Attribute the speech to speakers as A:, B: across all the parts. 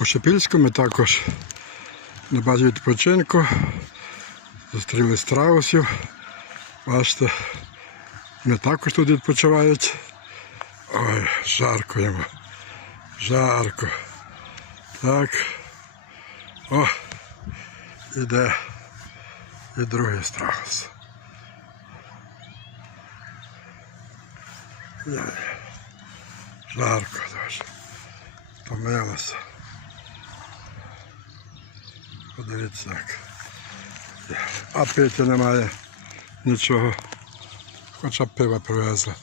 A: У Шепільську ми також на базі відпочинку зустріли страусів. Бачите, вони також тут відпочивають. Ой, жарко йому. Жарко. Так. О, іде і другий страус. Жарко дуже. Помилося. Подивіться як. А пити немає нічого. Хоча б пива привезли.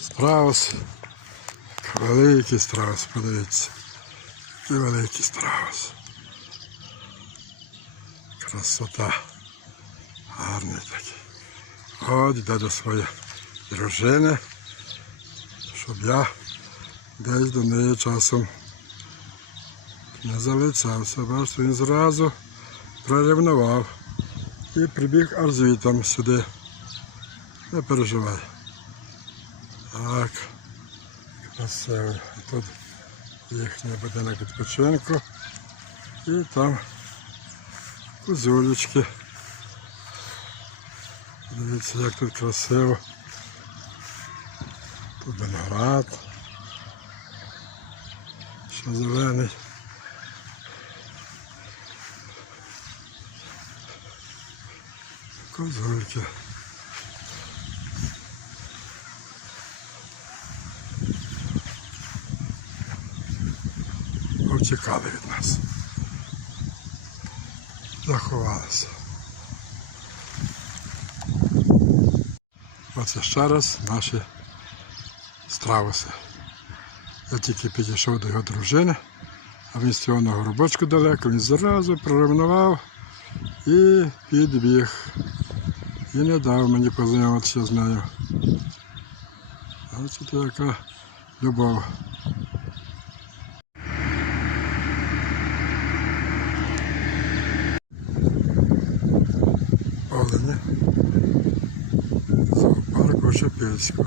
A: Страус. Великий страус, подивіться. Який великий страус. Красота. Гарний такий. От йде до своєї дружини, щоб я десь до неї часом не залицявся. Бачите, він зразу приревнував і прибіг аж звітом сюди. Не переживай. Так, красиво. Тут їхній будинок відпочинку. І там кузулечки. Дивіться, як тут красиво. Тут виноград. Зелений. Козульки. Втікали від нас. Заховалися. Оце ще раз наші страуси. Я тільки підійшов до його дружини, а він цього на горобочку далеко, він зразу приревнував і підбіг. І не дав мені познайомитися з нею. Бачите, яка любов. Олені. Зоопарку Шепільську.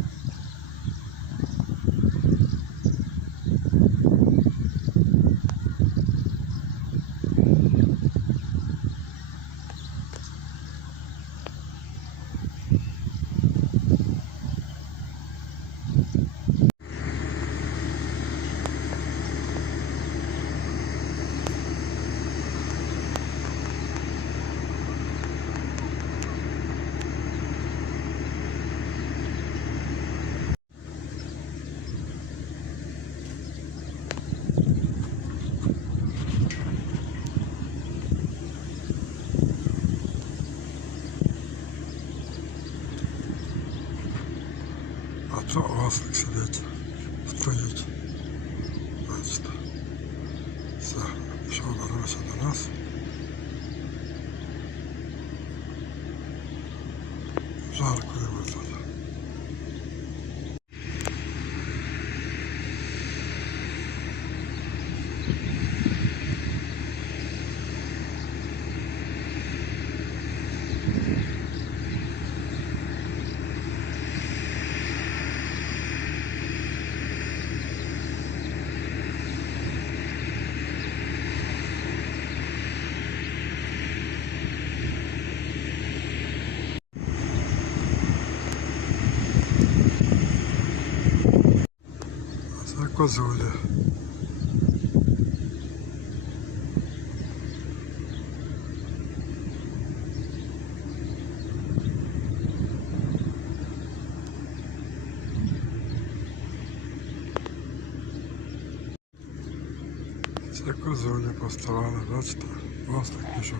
A: А це ослик сидить, стоїть. Бачите. Все, пішов дорогся до нас. Жарко йому тут. козулі. Це козулі поставали, бачите, ось так пішов.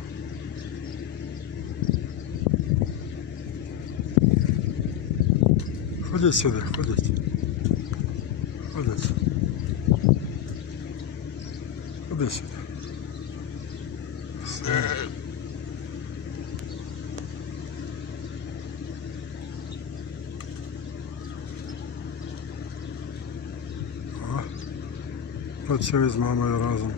A: Ходіть сюди, ходіть. Ходіть. Ходи сюди. Все. О, Працює з мамою разом.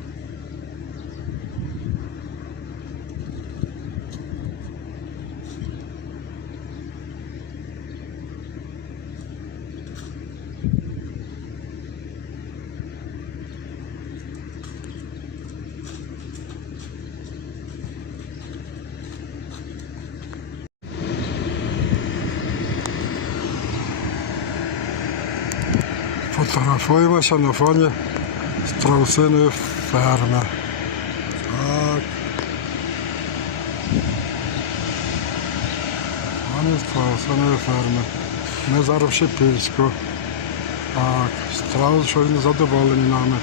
A: Фотографуємося на фоні страусиної ферми. Так. Фоні страусиної ферми. Ми зараз в Шепільську. Так, страус, що він задоволений нами.